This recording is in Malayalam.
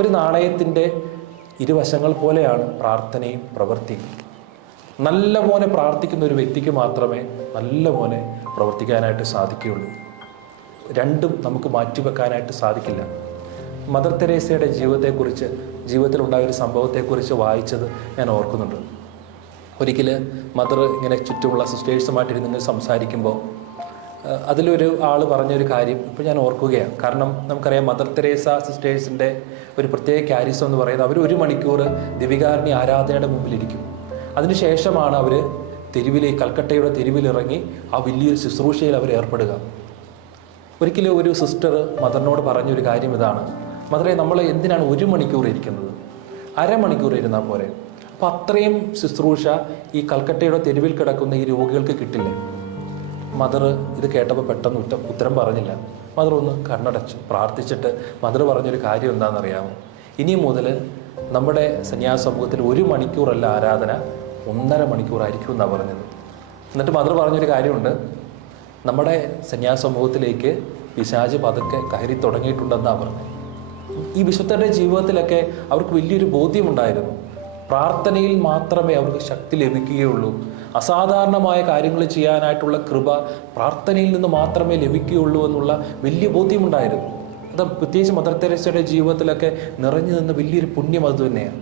ഒരു നാണയത്തിൻ്റെ ഇരുവശങ്ങൾ പോലെയാണ് പ്രാർത്ഥനയും പ്രവൃത്തിയും. നല്ല പോലെ പ്രാർത്ഥിക്കുന്ന ഒരു വ്യക്തിക്ക് മാത്രമേ നല്ല പോലെ പ്രവർത്തിക്കാനായിട്ട് സാധിക്കുകയുള്ളൂ. രണ്ടും നമുക്ക് മാറ്റിവെക്കാനായിട്ട് സാധിക്കില്ല. മദർ തെരേസയുടെ ജീവിതത്തിലുണ്ടായ ഒരു സംഭവത്തെക്കുറിച്ച് വായിച്ചത് ഞാൻ ഓർക്കുന്നുണ്ട്. ഒരിക്കൽ മദർ ഇങ്ങനെ ചുറ്റുമുള്ള സിസ്റ്റേഴ്സുമായിട്ടിരുന്ന് സംസാരിക്കുമ്പോൾ അതിലൊരു ആൾ പറഞ്ഞൊരു കാര്യം ഇപ്പോൾ ഞാൻ ഓർക്കുകയാണ്. കാരണം നമുക്കറിയാം മദർ തെരേസ സിസ്റ്റേഴ്സിൻ്റെ ഒരു പ്രത്യേക ക്യാരിസം എന്ന് പറയുന്നത് അവർ 1 മണിക്കൂർ ദിവികാരുണ്യ ആരാധനയുടെ മുമ്പിലിരിക്കും. അതിനുശേഷമാണ് അവർ കൽക്കട്ടയുടെ തെരുവിലിറങ്ങി ആ വലിയൊരു ശുശ്രൂഷയിൽ അവർ ഏർപ്പെടുക. ഒരിക്കലും ഒരു സിസ്റ്റർ മദറിനോട് പറഞ്ഞൊരു കാര്യം ഇതാണ്: മദറെ, നമ്മൾ എന്തിനാണ് 1 മണിക്കൂർ ഇരിക്കുന്നത്? അരമണിക്കൂർ ഇരുന്നാൽ പോരെ. അപ്പം അത്രയും ശുശ്രൂഷ ഈ കൽക്കട്ടയുടെ തെരുവിൽ കിടക്കുന്ന ഈ രോഗികൾക്ക് കിട്ടില്ലേ? മദർ ഇത് കേട്ടപ്പോൾ പെട്ടെന്ന് ഉത്തരം പറഞ്ഞില്ല. മദർ ഒന്ന് കണ്ണടച്ചു പ്രാർത്ഥിച്ചിട്ട് മദർ പറഞ്ഞൊരു കാര്യം എന്താണെന്നറിയാമോ? ഇനി മുതൽ നമ്മുടെ സന്യാസ സമൂഹത്തിൽ 1 മണിക്കൂറല്ല ആരാധന, 1.5 മണിക്കൂറായിരിക്കും എന്നാണ് പറഞ്ഞത്. എന്നിട്ട് മദർ പറഞ്ഞൊരു കാര്യമുണ്ട്: നമ്മുടെ സന്യാസ സമൂഹത്തിലേക്ക് പിശാച് പതുക്കെ കയറി തുടങ്ങിയിട്ടുണ്ടെന്നാണ് പറഞ്ഞത്. ഈ വിശുദ്ധരുടെ ജീവിതത്തിലൊക്കെ അവർക്ക് വലിയൊരു ബോധ്യമുണ്ടായിരുന്നു. പ്രാർത്ഥനയിൽ മാത്രമേ അവർക്ക് ശക്തി ലഭിക്കുകയുള്ളൂ. അസാധാരണമായ കാര്യങ്ങൾ ചെയ്യാനായിട്ടുള്ള കൃപ പ്രാർത്ഥനയിൽ നിന്ന് മാത്രമേ ലഭിക്കുകയുള്ളൂ എന്നുള്ള വലിയ ബോധ്യമുണ്ടായിരുന്നു. അത് പ്രത്യേകിച്ച് മദർ തെരേസയുടെ ജീവിതത്തിലൊക്കെ നിറഞ്ഞു നിന്ന വലിയൊരു പുണ്യം അത് തന്നെയാണ്.